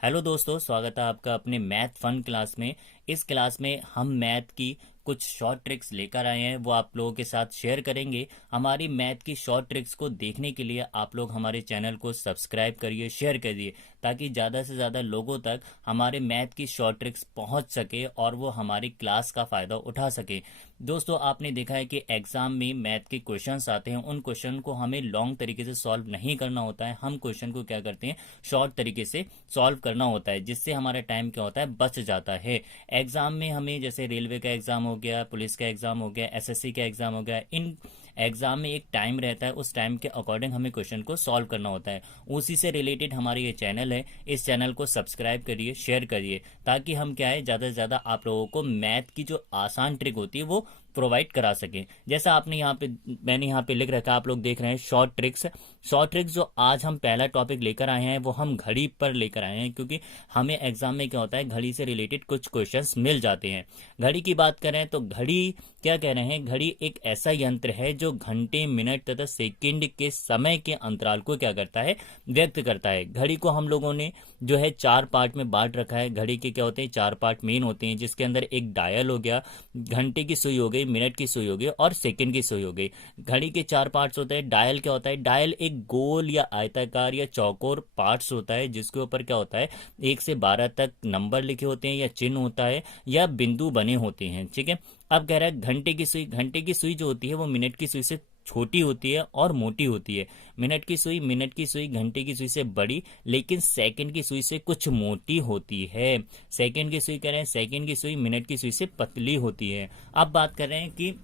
Hello दोस्तों, स्वागत है आपका अपने मैथ फन क्लास में। इस क्लास में हम मैथ की कुछ शॉर्ट ट्रिक्स लेकर आए हैं, वो आप लोगों के साथ शेयर करेंगे। हमारी मैथ की शॉर्ट ट्रिक्स को देखने के लिए आप लोग हमारे चैनल को सब्सक्राइब करिए, शेयर करिए, ताकि ज़्यादा से ज़्यादा लोगों तक हमारे मैथ की शॉर्ट ट्रिक्स पहुंच सके और वो हमारी क्लास का फ़ायदा उठा सके। दोस्तों, आपने देखा है कि एग्ज़ाम में मैथ के क्वेश्चंस आते हैं, उन क्वेश्चन को हमें लॉन्ग तरीके से सॉल्व नहीं करना होता है। हम क्वेश्चन को क्या करते हैं, शॉर्ट तरीके से सॉल्व करना होता है, जिससे हमारा टाइम क्या होता है, बच जाता है। एग्जाम में हमें जैसे रेलवे का एग्जाम हो गया, पुलिस का एग्जाम हो गया, एसएससी का एग्जाम हो गया, इन एग्जाम में एक टाइम रहता है, उस टाइम के अकॉर्डिंग हमें क्वेश्चन को सॉल्व करना होता है। उसी से रिलेटेड हमारा ये चैनल है, इस चैनल को सब्सक्राइब करिए, शेयर करिए, ताकि हम क्या है, ज़्यादा से ज़्यादा आप लोगों को मैथ की जो आसान ट्रिक होती है वो प्रोवाइड करा सकें। जैसा आपने यहाँ पे, मैंने यहाँ पे लिख रखा है, आप लोग देख रहे हैं शॉर्ट ट्रिक्स। शॉर्ट ट्रिक्स जो आज हम पहला टॉपिक लेकर आए हैं वो हम घड़ी पर लेकर आए हैं, क्योंकि हमें एग्जाम में क्या होता है, घड़ी से रिलेटेड कुछ क्वेश्चंस मिल जाते हैं। घड़ी की बात करें तो घड़ी क्या कह रहे हैं, घड़ी एक ऐसा यंत्र है जो घंटे, मिनट तथा सेकंड के समय के अंतराल को क्या करता है, व्यक्त करता है। घड़ी को हम लोगों ने जो है चार पार्ट में बांट रखा है। घड़ी के क्या होते हैं, चार पार्ट मेन होते हैं, जिसके अंदर एक डायल हो गया, घंटे की सुई हो गई, मिनट की सुई हो गई और सेकंड की सुई हो गई। घड़ी के चार पार्ट्स होते हैं। डायल क्या होता है, डायल एक गोल या आयताकार या चौकोर पार्ट्स होता है, जिसके ऊपर क्या होता है, 1 से 12 तक नंबर लिखे होते हैं या चिन्ह होता है या बिंदु बने होते हैं। ठीक है। अब कह रहा है घंटे की सुई, घंटे की सुई जो होती है वो मिनट की सुई से छोटी होती है और मोटी होती है। मिनट की सुई घंटे की सुई से बड़ी, लेकिन सेकंड की सुई से कुछ मोटी होती है। सेकंड की सुई कह रहे हैं, सेकंड की सुई मिनट की सुई से पतली होती है। अब बात कर रहे हैं कि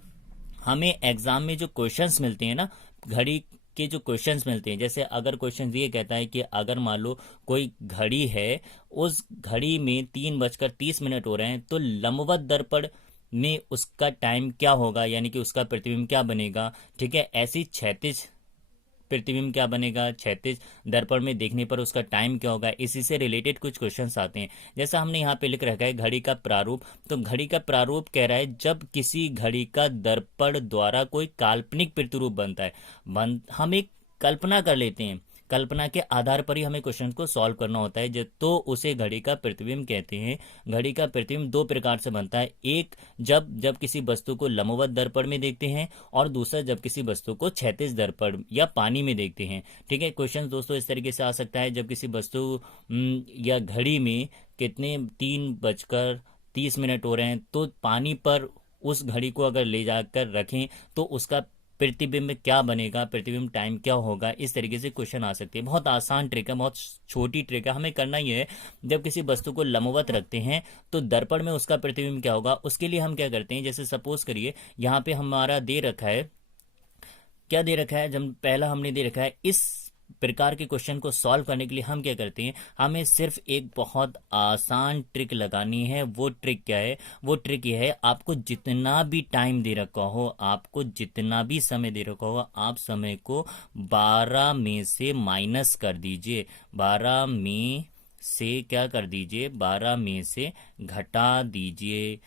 हमें एग्जाम में जो क्वेश्चंस मिलते हैं ना, घड़ी के जो क्वेश्चंस मिलते हैं, जैसे अगर क्वेश्चन ये कहता है कि अगर मान लो कोई घड़ी है, उस घड़ी में 3:30 हो रहे हैं, तो लंबवत दर्पण में उसका टाइम क्या होगा, यानी कि उसका प्रतिबिंब क्या बनेगा। ठीक है, ऐसी क्षैतिज प्रतिबिंब क्या बनेगा, क्षैतिज दर्पण में देखने पर उसका टाइम क्या होगा। इसी से रिलेटेड कुछ क्वेश्चंस आते हैं। जैसा हमने यहाँ पे लिख रखा है घड़ी का प्रारूप, तो घड़ी का प्रारूप कह रहा है जब किसी घड़ी का दर्पण द्वारा कोई काल्पनिक प्रतिरूप बनता है। हम एक कल्पना कर लेते हैं, कल्पना के आधार पर ही हमें क्वेश्चन को सॉल्व करना होता है, तो उसे घड़ी का प्रतिबिंब कहते हैं। घड़ी का प्रतिबिंब दो प्रकार से बनता है, एक जब जब किसी वस्तु को लंबवत दर्पण में देखते हैं, और दूसरा जब किसी वस्तु को क्षैतिज दर्पण या पानी में देखते हैं। ठीक है, क्वेश्चन दोस्तों इस तरीके से आ सकता है, जब किसी वस्तु या घड़ी में कितने 3:30 हो रहे हैं, तो पानी पर उस घड़ी को अगर ले जाकर रखें तो उसका प्रतिबिंब क्या बनेगा, प्रतिबिंब टाइम क्या होगा। इस तरीके से क्वेश्चन आ सकते हैं। बहुत आसान ट्रिक है, बहुत छोटी ट्रिक है, हमें करना ही है। जब किसी वस्तु को लंबवत रखते हैं तो दर्पण में उसका प्रतिबिंब क्या होगा, उसके लिए हम क्या करते हैं, जैसे सपोज करिए यहाँ पे हमारा दे रखा है, क्या दे रखा है, जब पहला हमने दे रखा है, इस प्रकार के क्वेश्चन को सॉल्व करने के लिए हम क्या करते हैं, हमें सिर्फ एक बहुत आसान ट्रिक लगानी है। वो ट्रिक क्या है, वो ट्रिक ये है, आपको जितना भी टाइम दे रखा हो, आपको जितना भी समय दे रखा हो, आप समय को 12 में से माइनस कर दीजिए। 12 में से क्या कर दीजिए, 12 में से घटा दीजिए,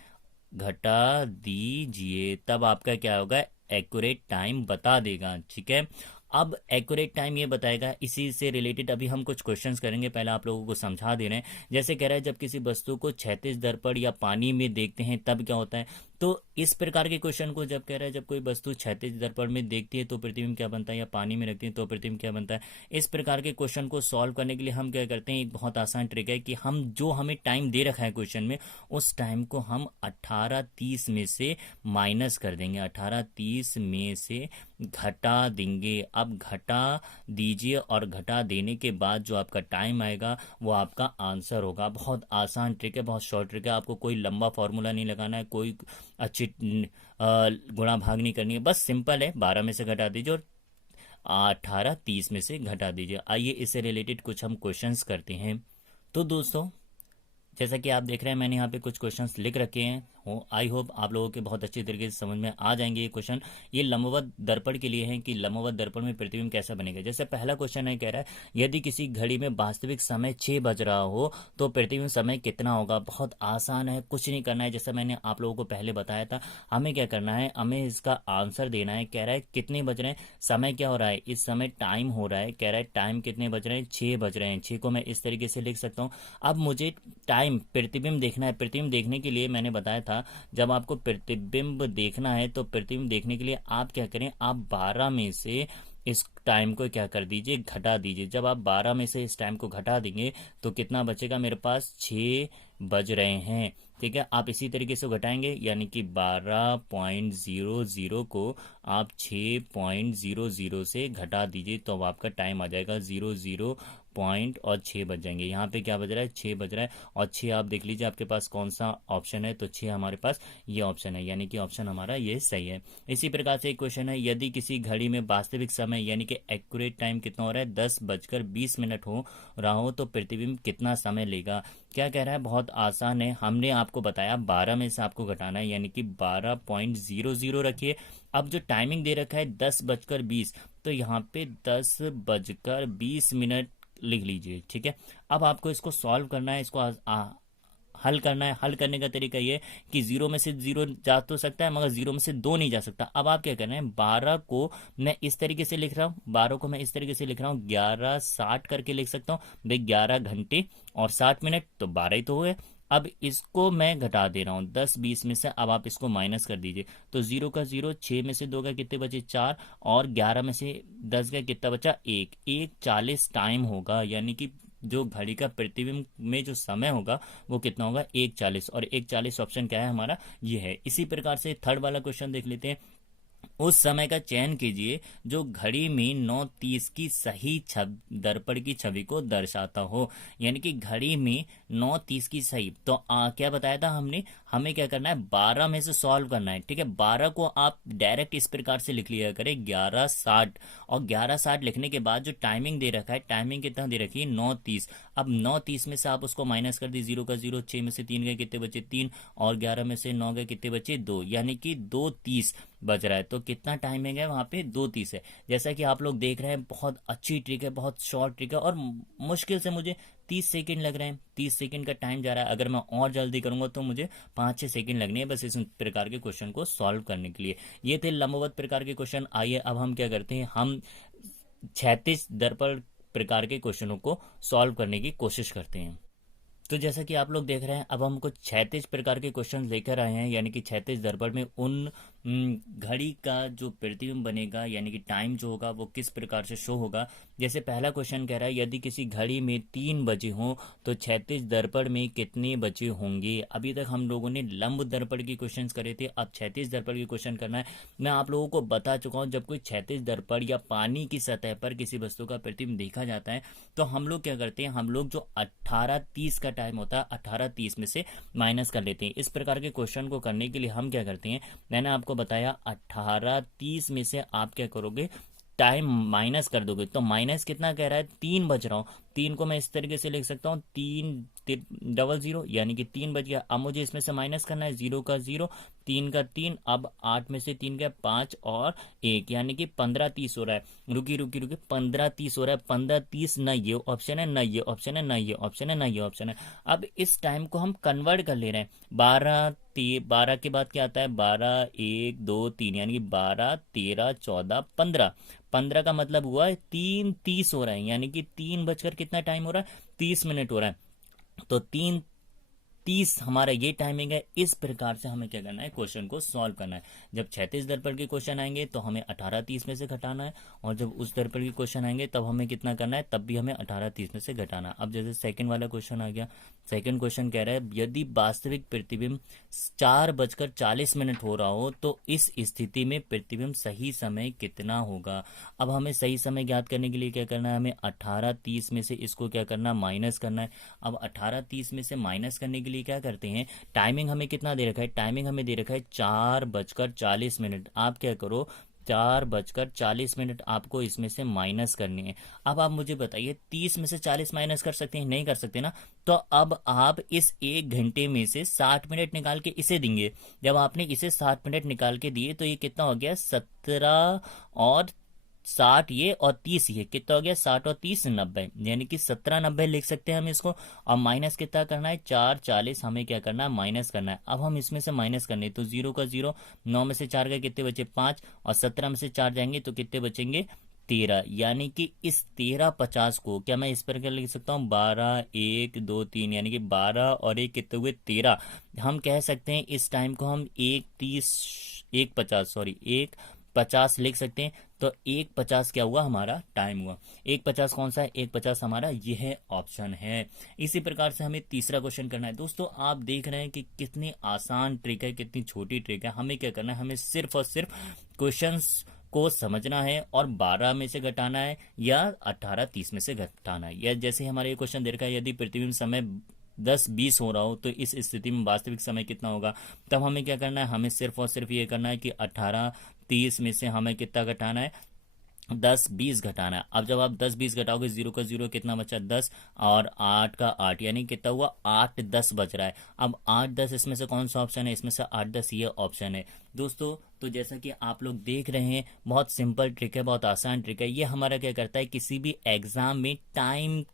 घटा दीजिए, तब आपका क्या होगा, एक्यूरेट टाइम बता देगा। ठीक है, अब एक्यूरेट टाइम ये बताएगा। इसी से रिलेटेड अभी हम कुछ क्वेश्चंस करेंगे, पहले आप लोगों को समझा दे रहे हैं। जैसे कह रहा है जब किसी वस्तु को क्षैतिज दर्पण या पानी में देखते हैं तब क्या होता है, तो इस प्रकार के क्वेश्चन को जब कह रहा है जब कोई वस्तु क्षैतिज दर्पण में देखती है तो प्रतिबिंब क्या बनता है, या पानी में रखती है तो प्रतिबिंब क्या बनता है। इस प्रकार के क्वेश्चन को सॉल्व करने के लिए हम क्या करते हैं, एक बहुत आसान ट्रिक है कि हम जो हमें टाइम दे रखा है क्वेश्चन में, उस टाइम को हम 18:30 में से माइनस कर देंगे, 18:30 में से घटा देंगे। अब घटा दीजिए और घटा देने के बाद जो आपका टाइम आएगा वो आपका आंसर होगा। बहुत आसान ट्रिक है, बहुत शॉर्ट ट्रिक है, आपको कोई लंबा फॉर्मूला नहीं लगाना है, कोई अच्छी गुणा भाग नहीं करनी है, बस सिंपल है, 12 में से घटा दीजिए और 18:30 में से घटा दीजिए। आइए इससे रिलेटेड कुछ हम क्वेश्चंस करते हैं। तो दोस्तों, जैसा कि आप देख रहे हैं, मैंने यहाँ पे कुछ क्वेश्चंस लिख रखे हैं, हो। आई होप आप लोगों के बहुत अच्छी तरीके से समझ में आ जाएंगे ये क्वेश्चन। ये लंबवत दर्पण के लिए है कि लंबवत दर्पण में प्रतिबिंब कैसा बनेगा। जैसे पहला क्वेश्चन है, कह रहा है यदि किसी घड़ी में वास्तविक समय 6 बज रहा हो तो प्रतिबिंब समय कितना होगा। बहुत आसान है, कुछ नहीं करना है, जैसा मैंने आप लोगों को पहले बताया था। हमें क्या करना है, हमें इसका आंसर देना है। कह रहा है कितने बज रहे हैं, समय क्या हो रहा है, इस समय टाइम हो रहा है। कह रहा है टाइम कितने बज रहे हैं, 6 बज रहे हैं। 6 को मैं इस तरीके से लिख सकता हूँ। अब मुझे टाइम प्रतिबिंब देखना है। प्रतिबिंब देखने के लिए मैंने बताया था, जब आपको प्रतिबिंब देखना है तो प्रतिबिंब देखने के लिए आप क्या करें, आप 12 में से इस टाइम को क्या कर दीजिए, घटा दीजिए। जब आप 12 में से इस टाइम को घटा देंगे तो कितना बचेगा, मेरे पास 6 बज रहे हैं। ठीक है, आप इसी तरीके से घटाएंगे, यानी कि 12.00 को आप 6.00 से घटा दीजिए तो अब आपका टाइम आ जाएगा 00 पॉइंट और 6 बज जाएंगे। यहाँ पे क्या बज रहा है, 6 बज रहा है। और 6 आप देख लीजिए आपके पास कौन सा ऑप्शन है, तो 6 हमारे पास ये ऑप्शन है, यानी कि ऑप्शन हमारा ये सही है। इसी प्रकार से एक क्वेश्चन है, यदि किसी घड़ी में वास्तविक समय यानी कि एक्यूरेट टाइम कितना हो रहा है, 10:20 हो रहा हो तो प्रतिबिंब कितना समय लेगा। क्या कह रहा है, बहुत आसान है। हमने आपको बताया 12 में से आपको घटाना है, यानी कि 12.00 रखिए। अब जो टाइमिंग दे रखा है 10:20, तो यहाँ पे 10:20 लिख लीजिए। ठीक है, अब आपको इसको सॉल्व करना है, इसको हल करना है। हल करने का तरीका ये है कि 0 में से 0 जा तो सकता है मगर 0 में से 2 नहीं जा सकता। अब आप क्या करना है, 12 को मैं इस तरीके से लिख रहा हूँ, 12 को मैं इस तरीके से लिख रहा हूँ, 11:60 करके लिख सकता हूँ भाई। 11 घंटे और 60 मिनट तो 12 ही तो हुए। अब इसको मैं घटा दे रहा हूँ 10-20 में से। अब आप इसको माइनस कर दीजिए तो 0 का 0, 6 में से 2 का कितने बचे, 4, और 11 में से 10 का कितना बचा, 1। 1:40 टाइम होगा, यानी कि जो घड़ी का प्रतिबिंब में जो समय होगा वो कितना होगा, 1:40। और 1:40 ऑप्शन क्या है हमारा, ये है। इसी प्रकार से थर्ड वाला क्वेश्चन देख लेते हैं। उस समय का चयन कीजिए जो घड़ी में 9:30 की सही दर्पण की छवि को दर्शाता हो। यानी कि घड़ी में 9:30 की सही, तो क्या बताया था हमने, हमें क्या करना है, 12 में से सॉल्व करना है। ठीक है, 12 को आप डायरेक्ट इस प्रकार से लिख लिया करें 11:60, और 11:60 लिखने के बाद जो टाइमिंग दे रखा है, टाइमिंग कितना दे रखी है, 9:30। अब 9:30 में से आप उसको माइनस कर दी, 0 का 0, 6 में से 3 गए कितने बचे, 3, और 11 में से 9 गए कितने बचे, 2, यानी कि 2:30 बज रहा है। तो कितना टाइमिंग है वहां पे, 2:30 है। जैसा कि आप लोग देख रहे हैं, बहुत अच्छी ट्रिक है, बहुत शॉर्ट ट्रिक है, और मुश्किल से मुझे 30 सेकंड लग रहे हैं। 30 सेकंड का टाइम जा रहा है। अगर मैं और जल्दी करूंगा तो मुझे 5-6 सेकंड लगने हैं बस इस प्रकार के क्वेश्चन को सॉल्व करने के लिए। ये थे लंबवत प्रकार के क्वेश्चन। आइए अब हम क्या करते हैं, हम क्षैतिज दर्पण प्रकार के क्वेश्चनों को सॉल्व करने की कोशिश करते हैं। तो जैसा कि आप लोग देख रहे हैं, अब हम कुछ क्षैतिज प्रकार के क्वेश्चन लेकर आए हैं, यानी कि क्षैतिज दर्पण में उन घड़ी का जो प्रतिबिंब बनेगा, यानी कि टाइम जो होगा वो किस प्रकार से शो होगा। जैसे पहला क्वेश्चन कह रहा है, यदि किसी घड़ी में 3 बजे हों तो क्षैतिज दर्पण में कितने बजे होंगे। अभी तक हम लोगों ने लंब दर्पण के क्वेश्चन करे थे, अब क्षैतिज दर्पण के क्वेश्चन करना है। मैं आप लोगों को बता चुका हूँ, जब कोई क्षैतिज दर्पण या पानी की सतह पर किसी वस्तु का प्रतिबिंब देखा जाता है तो हम लोग क्या करते हैं, हम लोग जो 18:30 का टाइम होता है 18:30 में से माइनस कर लेते हैं। इस प्रकार के क्वेश्चन को करने के लिए हम क्या करते हैं, मैंने आपको बताया 18:30 में से आप क्या करोगे, टाइम माइनस कर दोगे। तो माइनस कितना कह रहा है, 3 बज रहा हूँ। 3 को मैं इस तरीके से लिख सकता हूँ, 3:00, यानी कि 3 बज गया। अब मुझे इसमें से माइनस करना है, 0 का 0, 3 का 3, अब 8 में से 3 गया 5 और 1, यानी कि 15:30 हो रहा है। रुकी 15:30 हो रहा है। 15:30 ना ये ऑप्शन है, ना ये ऑप्शन है, ना ये ऑप्शन है, ना ये ऑप्शन है। अब इस टाइम को हम कन्वर्ट कर ले रहे हैं। 12 के बाद क्या आता है, 12, 1, 2, 3, यानी कि 12, 13, 14, 15। 15 का मतलब हुआ है 3:30 हो रहा है, यानी कि 3 बजकर कितना टाइम हो रहा है, 30 मिनट हो रहा है। तो 3:30 हमारा ये टाइमिंग है। इस प्रकार से हमें क्या करना है, क्वेश्चन को सॉल्व करना है। जब क्षैतिज दर्पण के क्वेश्चन आएंगे तो हमें 18:30 में से घटाना है, और जब उस दर्पण के क्वेश्चन आएंगे तब हमें कितना करना है, तब भी हमें 18:30 में से घटाना है। अब जैसे सेकंड वाला क्वेश्चन आ गया। सेकंड क्वेश्चन कह रहा है, यदि वास्तविक प्रतिबिंब 4:40 हो रहा हो तो इस स्थिति में प्रतिबिंब सही समय कितना होगा। अब हमें सही समय ज्ञात करने के लिए क्या करना है, हमें 18:30 में से इसको क्या करना, माइनस करना है। अब 18:30 में से माइनस करने के लिए क्या करते हैं, टाइमिंग हमें कितना दे रखा है, टाइमिंग हमें दे रखा है 4:40। आप क्या करो, 4:40 आपको इसमें से माइनस करनी है। अब आप मुझे बताइए 30 में से 40 माइनस कर सकते हैं? नहीं कर सकते ना। तो अब आप इस 1 घंटे में से 60 मिनट निकाल के इसे देंगे। जब आपने इसे 60 मिनट निकाल के दिए तो ये कितना हो गया? 17 और 60 ये और 30 ये कितना हो गया? 60 और 30 90, यानी कि 1790 लिख सकते हैं हम इसको। और माइनस कितना करना है? 440 हमें क्या करना है? माइनस करना है। अब हम इसमें से माइनस करने तो 0 का 0, 9 में से 4 गए कितने बचे? 5, और 17 में से 4 जाएंगे तो कितने बचेंगे? 13। यानी कि इस 13:50 को क्या मैं इस पर क्या लिख सकता हूँ? 12 1 2 3, यानी कि 12 और 1 कितने हुए? 13। हम कह सकते हैं इस टाइम को हम 1:50 लिख सकते हैं। तो 1:50 क्या हुआ? हमारा टाइम हुआ। 1:50 कौन सा है? 1:50 हमारा यह ऑप्शन है। इसी प्रकार से हमें तीसरा क्वेश्चन करना है। दोस्तों आप देख रहे हैं कि कितनी आसान ट्रिक है, कितनी छोटी ट्रिक है। हमें क्या करना है? हमें सिर्फ और सिर्फ क्वेश्चंस को समझना है और 12 में से घटाना है या 18 30 में से घटाना है। या जैसे हमारे ये क्वेश्चन दे रखा है, यदि प्रतिबिंब समय 10 20 हो रहा हो तो इस स्थिति में वास्तविक समय कितना होगा? तब हमें क्या करना है? हमें सिर्फ और सिर्फ ये करना है कि 18 30 में से हमें कितना घटाना है? 10 20 घटाना है। अब जब आप 10 20 घटाओगे, 0 का 0 कितना बचा? 10, और 8 का 8, यानी कितना हुआ? 8 10 बच रहा है। अब 8 10 इसमें से कौन सा ऑप्शन है? इसमें से 8 10 ये ऑप्शन है। दोस्तों तो जैसा कि आप लोग देख रहे हैं, बहुत सिंपल ट्रिक है, बहुत आसान ट्रिक है। ये हमारा क्या करता है? किसी भी एग्जाम में टाइम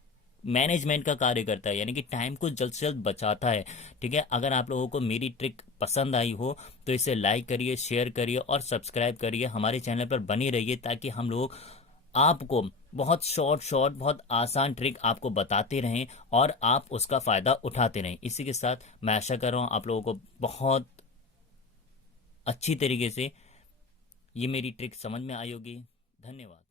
मैनेजमेंट का कार्य करता है, यानी कि टाइम को जल्द से जल्द बचाता है। ठीक है, अगर आप लोगों को मेरी ट्रिक पसंद आई हो तो इसे लाइक करिए, शेयर करिए और सब्सक्राइब करिए। हमारे चैनल पर बने रहिए ताकि हम लोग आपको बहुत शॉर्ट बहुत आसान ट्रिक आपको बताते रहें और आप उसका फ़ायदा उठाते रहें। इसी के साथ मैं आशा कर रहा हूँ आप लोगों को बहुत अच्छी तरीके से ये मेरी ट्रिक समझ में आई होगी। धन्यवाद।